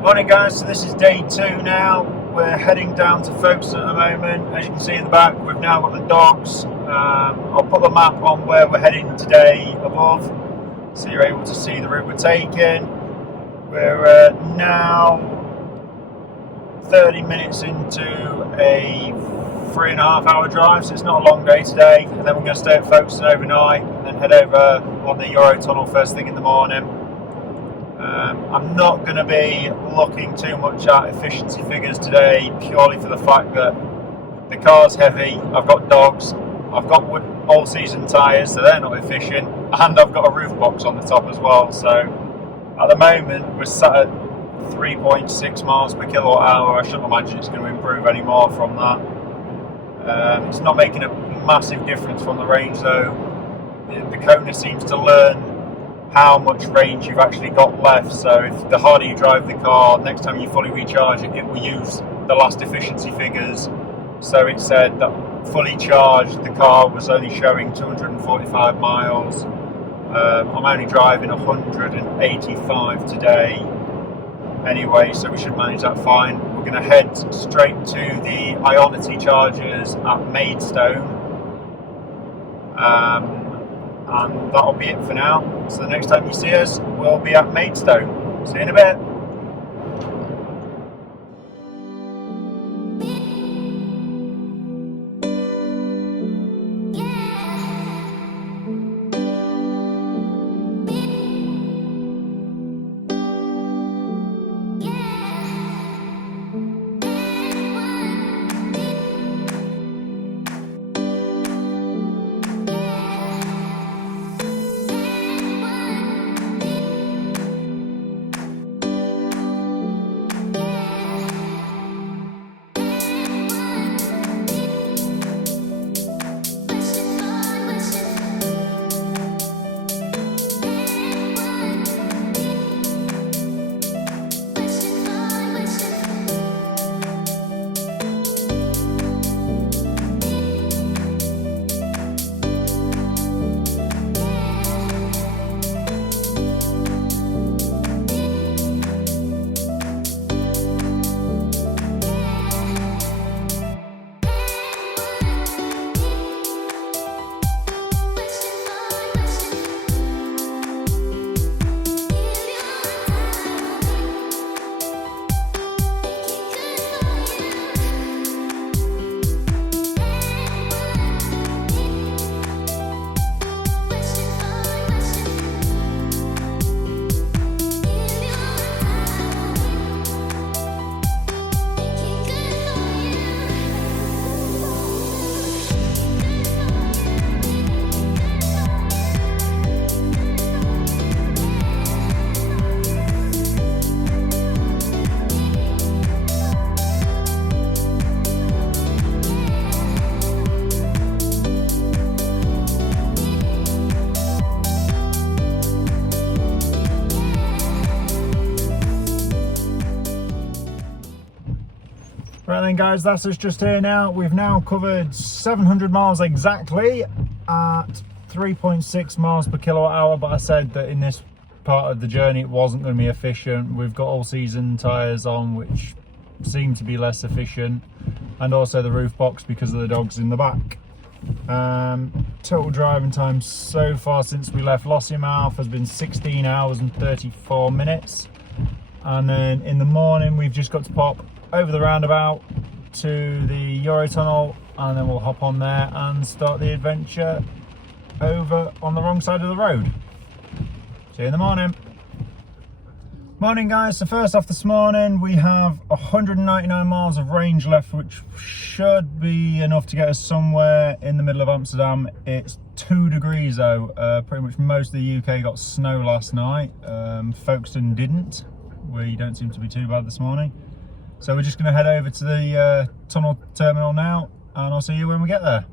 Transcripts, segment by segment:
Morning guys, so this is day 2 now. We're heading down to Folkestone at the moment. As you can see in the back, we've now got the dogs. I'll put the map on where we're heading today above, so you're able to see the route we're taking. We're now 30 minutes into a 3.5 hour drive, so it's not a long day today. And then we're going to stay at Folkestone overnight and then head over on the Eurotunnel first thing in the morning. I'm not going to be looking too much at efficiency figures today, purely for the fact that the car's heavy, I've got dogs, I've got all-season tyres, so they're not efficient, and I've got a roof box on the top as well. So at the moment we're sat at 3.6 miles per kilowatt hour. I shouldn't imagine it's going to improve any more from that. It's not making a massive difference from the range though. The Kona seems to learn how much range you've actually got left, so if the harder you drive the car, next time you fully recharge it, it will use the last efficiency figures. So it said that fully charged the car was only showing 245 miles. I'm only driving 185 today anyway, so we should manage that fine. We're going to head straight to the Ionity chargers at Maidstone. And that'll be it for now. So the next time you see us, we'll be at Maidstone. See you in a bit. Right then guys, that's us just here now. We've now covered 700 miles exactly at 3.6 miles per kilowatt hour, but I said that in this part of the journey it wasn't going to be efficient. We've got all season tyres on which seem to be less efficient, and also the roof box because of the dogs in the back. Total driving time so far since we left Lossiemouth has been 16 hours and 34 minutes. And then in the morning we've just got to pop over the roundabout to the Eurotunnel, and then we'll hop on there and start the adventure over on the wrong side of the road. See you in the morning. Morning guys, so first off this morning we have 199 miles of range left, which should be enough to get us somewhere in the middle of Amsterdam. It's 2 degrees though. Pretty much most of the UK got snow last night. Folkestone didn't. We don't seem to be too bad this morning. So we're just going to head over to the tunnel terminal now, and I'll see you when we get there.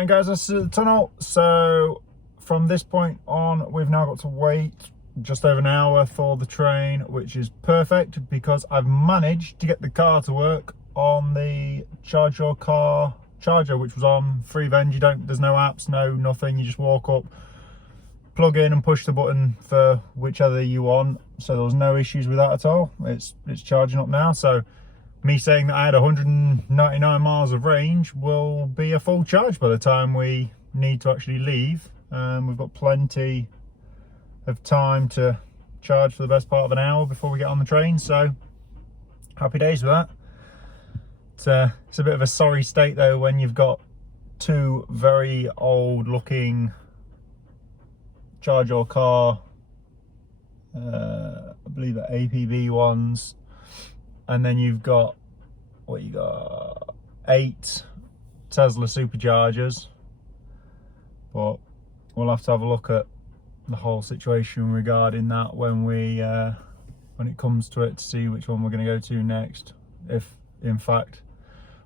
Right guys, this is the tunnel. So from this point on, we've now got to wait just over an hour for the train, which is perfect because I've managed to get the car to work on the Charge Your Car charger, which was on free vend. There's no apps, no nothing. You just walk up, plug in and push the button for whichever you want. So there was no issues with that at all. It's charging up now. So me saying that I had 199 miles of range will be a full charge by the time we need to actually leave. We've got plenty of time to charge for the best part of an hour before we get on the train, so happy days with that. It's a bit of a sorry state though when you've got two very old looking Charge Your Car, I believe they're APB ones, and then you've got 8 Tesla superchargers, but we'll have to have a look at the whole situation regarding that when it comes to it, to see which one we're going to go to next. If in fact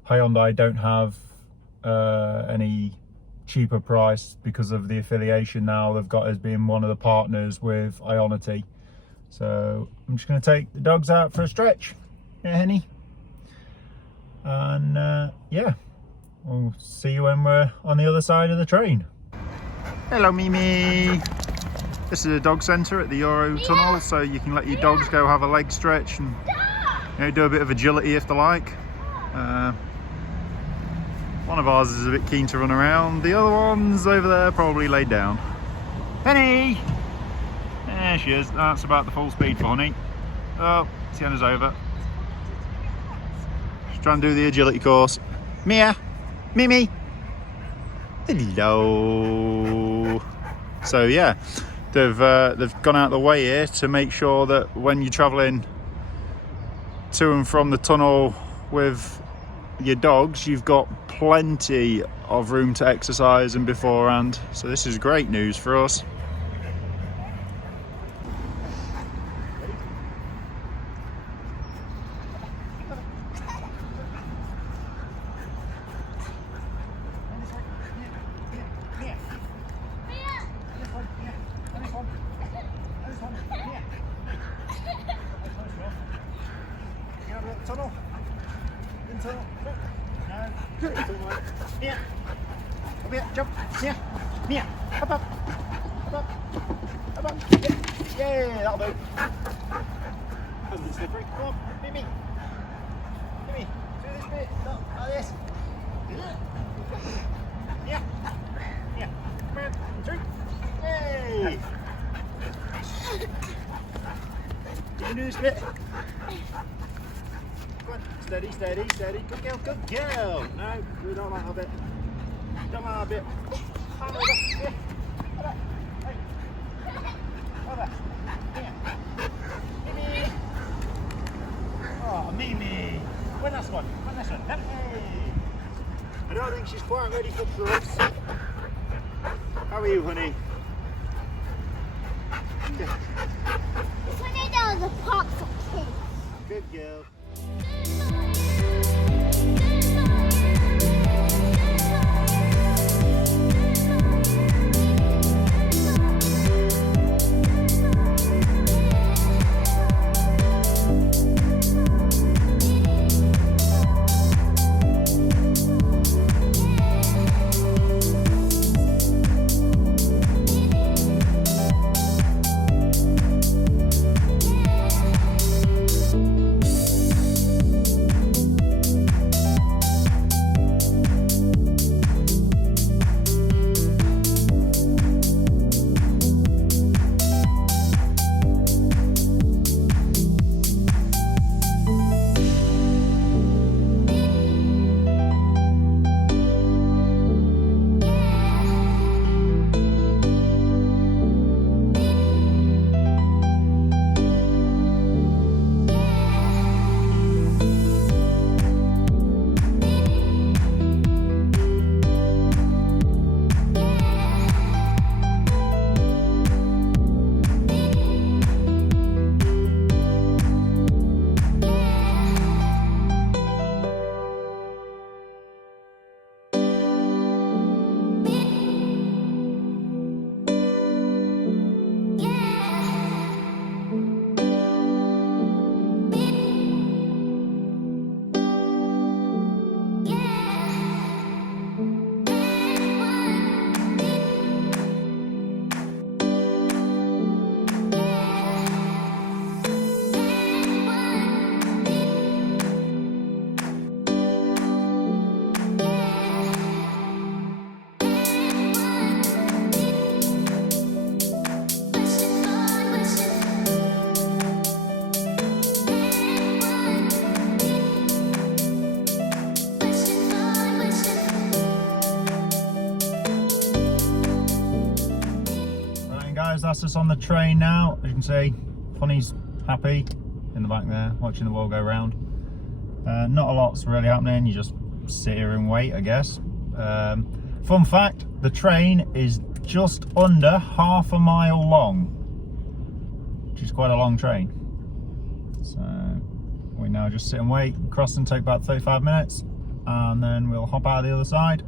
Hyundai don't have any cheaper price because of the affiliation now they've got as being one of the partners with Ionity. So I'm just going to take the dogs out for a stretch. Yeah, Henny. And yeah, we'll see you when we're on the other side of the train. Hello Mimi. This is a dog centre at the Eurotunnel, so you can let your dogs go have a leg stretch and do a bit of agility if they like. One of ours is a bit keen to run around, the other one's over there probably laid down. Penny! There she is, that's about the full speed for Honey. Oh, Sienna's over. She's trying to do the agility course. Mia! Mimi! Hello! So yeah, they've gone out the way here to make sure that when you're travelling to and from the tunnel with your dogs, you've got plenty of room to exercise and beforehand. So this is great news for us. Tunnel. Into no. Here. Up here. Jump. Here. Here. Up up. Up up. Up up. Yeah, that'll do. That's a bit slippery. Come on, Mimi. Mimi, do this bit. No, like this. Yeah. Yeah. Come on. Through. Yay. You can do this bit. Steady, steady, steady. Good girl, good girl. No, we don't like that bit. Don't like that bit. Hand over. Here. Over. Hey. Over. Here. Mimi. Oh, Mimi. When that's one. When that's one. Hey. I don't think she's quite ready for drugs. How are you, honey? This one there was a pop for kids. Good girl. That's us on the train now. As you can see, Funny's happy in the back there, watching the world go round. Not a lot's really happening. You just sit here and wait, I guess. Fun fact, the train is just under half a mile long, which is quite a long train. So we now just sit and wait. Crossing take about 35 minutes, and then we'll hop out of the other side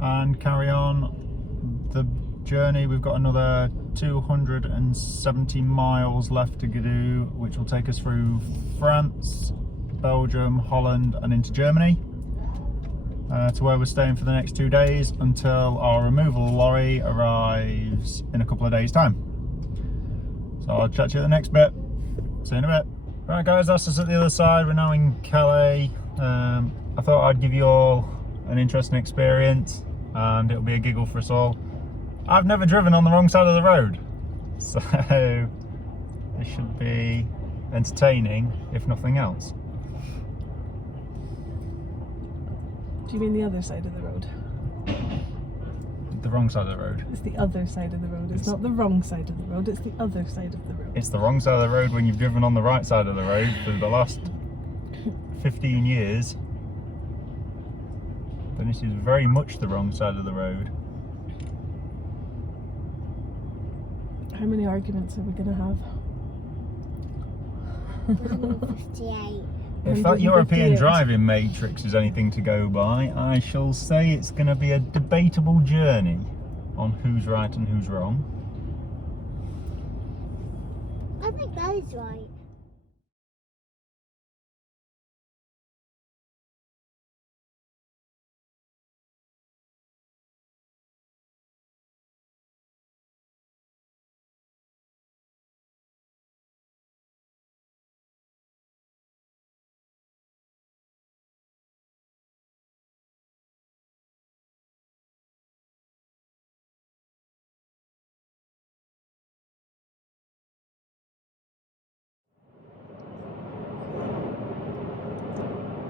and carry on the journey. We've got another 270 miles left to do, which will take us through France, Belgium, Holland and into Germany, to where we're staying for the next 2 days until our removal lorry arrives in a couple of days' time. So I'll chat to you at the next bit. See you in a bit. Right guys, that's us at the other side. We're now in Calais. I thought I'd give you all an interesting experience and it'll be a giggle for us all. I've never driven on the wrong side of the road, so this should be entertaining if nothing else. Do you mean the other side of the road? The wrong side of the road. It's the other side of the road. It's not the wrong side of the road, it's the other side of the road. It's the wrong side of the road when you've driven on the right side of the road for the last 15 years. Then this is very much the wrong side of the road. How many arguments are we going to have? 158. If that European driving matrix is anything to go by, I shall say it's going to be a debatable journey on who's right and who's wrong. I think that is right.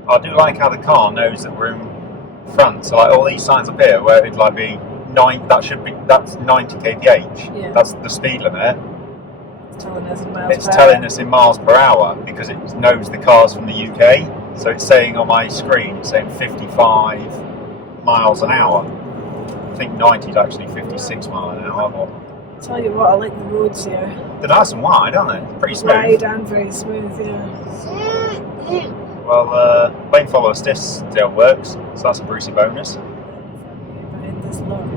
I do like how the car knows that we're in France. So like all these signs up here where it'd like be 9, that's 90 kph. Yeah. That's the speed limit. It's telling us in miles It's per telling hour. us in miles per hour because it knows the cars from the UK. So it's saying on my screen, it's saying 55 miles an hour. I think 90 is actually 56 miles an hour. But Tell you what, I like the roads here. they're nice and wide, aren't they? Pretty smooth. Wide and very smooth, yeah. Well, lane follow assist still works, so that's a Brucey bonus. Behind this lorry.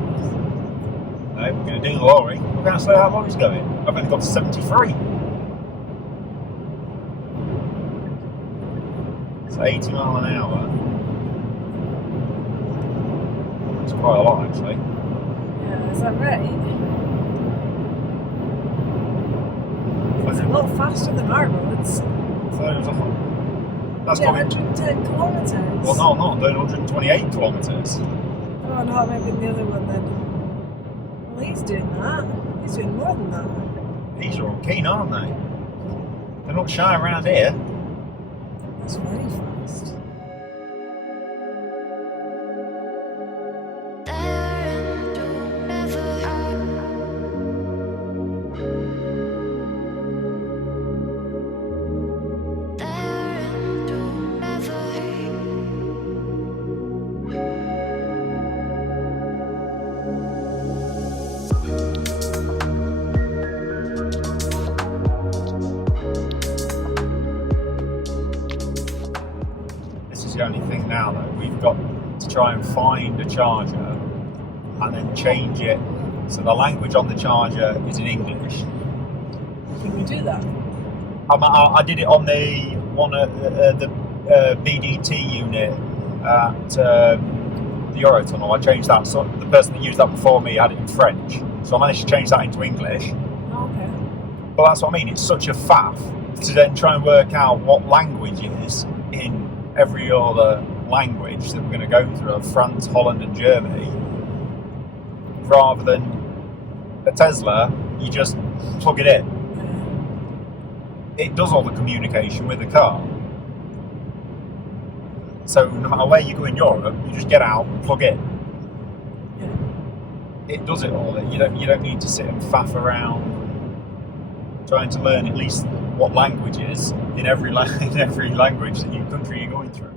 No, we're going to do the lorry. We're going to see how lorry's going. I've only got to 73. It's 80 mile an hour. It's quite a lot actually. Yeah, is that right? It's a lot faster than our roads. That's Yeah, not 110 kilometres. Well, no, I'm not. I'm doing 128 kilometres. Oh no, maybe the other one then. Well, he's doing that. He's doing more than that. These are all keen, aren't they? They're not shy around here. That's very fast. The only thing now though, we've got to try and find a charger and then change it so the language on the charger is in English. Can we do that? I did it on the one at the BDT unit at the Eurotunnel. I changed that, so the person that used that before me had it in French, so I managed to change that into English. Okay. But that's what I mean, it's such a faff to then try and work out what language it is in every other language that we're going to go through, France, Holland and Germany, rather than a Tesla, you just plug it in. It does all the communication with the car. So no matter where you go in Europe, you just get out, plug in. Yeah. it does it all. You don't need to sit and faff around trying to learn at least what language is in every language that country you're going through.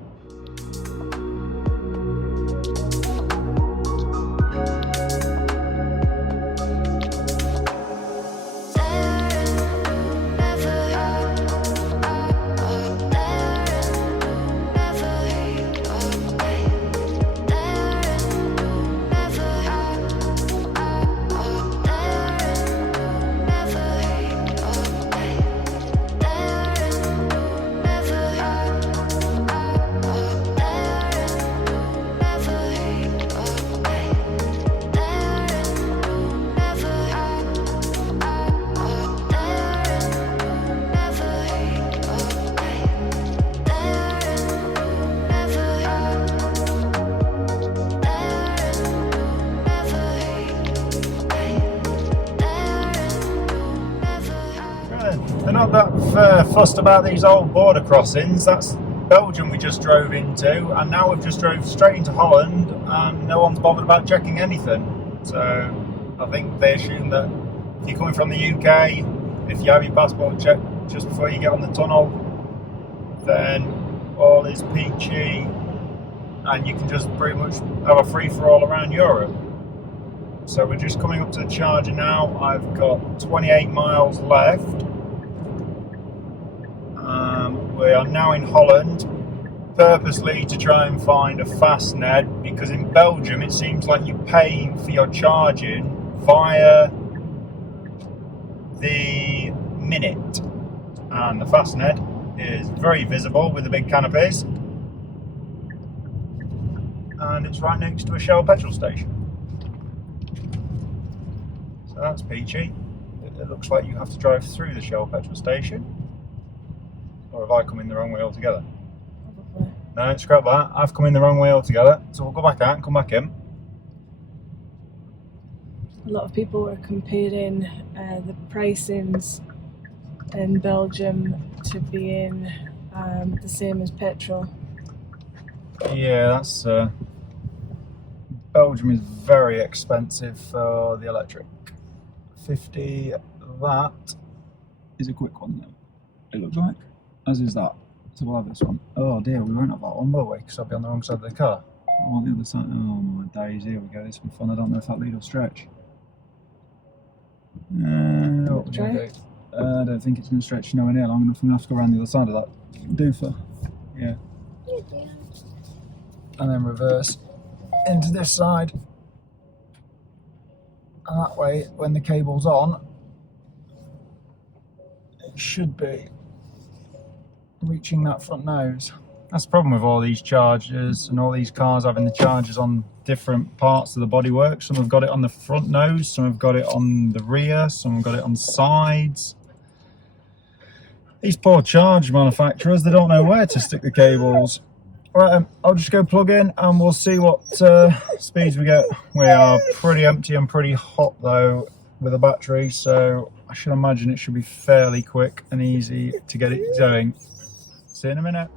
They're not that fussed about these old border crossings. That's Belgium we just drove into, and now we've just drove straight into Holland, and no one's bothered about checking anything. So I think they assume that if you're coming from the UK, if you have your passport checked just before you get on the tunnel, then all is peachy, and you can just pretty much have a free-for-all around Europe. So we're just coming up to the charger now. I've got 28 miles left. We are now in Holland, purposely to try and find a fast net, because in Belgium it seems like you pay for your charging via the minute, and the fast net is very visible with the big canopies, and it's right next to a Shell petrol station. So that's peachy. It looks like you have to drive through the Shell petrol station. Or have I come in the wrong way altogether? Probably. No, scrap that. I've come in the wrong way altogether. So we'll go back out and come back in. A lot of people are comparing the pricings in Belgium to being the same as petrol. Yeah, that's... Belgium is very expensive for the electric. 50, that is a quick one though, it looks like. As is that. So we'll have this one. Oh dear, we won't have that one, will we? Because I'll be on the wrong side of the car. On the other side. Oh my days, here we go. This will be fun. I don't know if that lead will stretch. What we're gonna do? I don't think it's going to stretch nowhere near long enough. I'm going to have to go around the other side of that doofer. Yeah. And then reverse into this side. And that way, when the cable's on, it should be reaching that front nose. That's the problem with all these chargers and all these cars having the chargers on different parts of the bodywork. Some have got it on the front nose, some have got it on the rear, some have got it on the sides. These poor charge manufacturers, they don't know where to stick the cables. Right, I'll just go plug in and we'll see what speeds we get. We are pretty empty and pretty hot though with the battery, so I should imagine it should be fairly quick and easy to get it going. See you in a minute.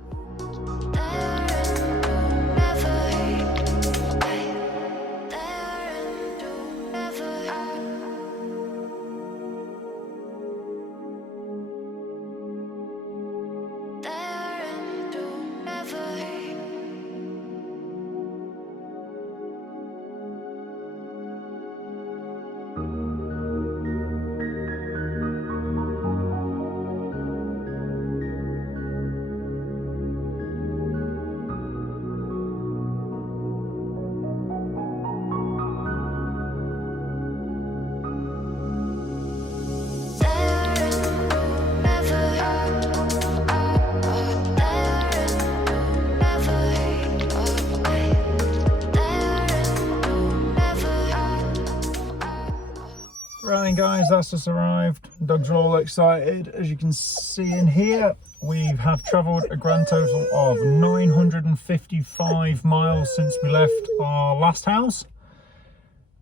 Right guys, that's just arrived. Dogs are all excited. As you can see in here, we have travelled a grand total of 955 miles since we left our last house.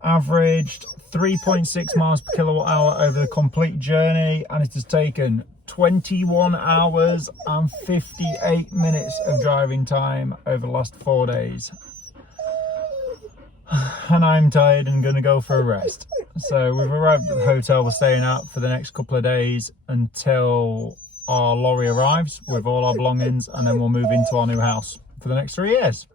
Averaged 3.6 miles per kilowatt hour over the complete journey, and it has taken 21 hours and 58 minutes of driving time over the last 4 days. and I'm tired and going to go for a rest. So we've arrived at the hotel we're staying at for the next couple of days until our lorry arrives with all our belongings, and then we'll move into our new house for the next 3 years.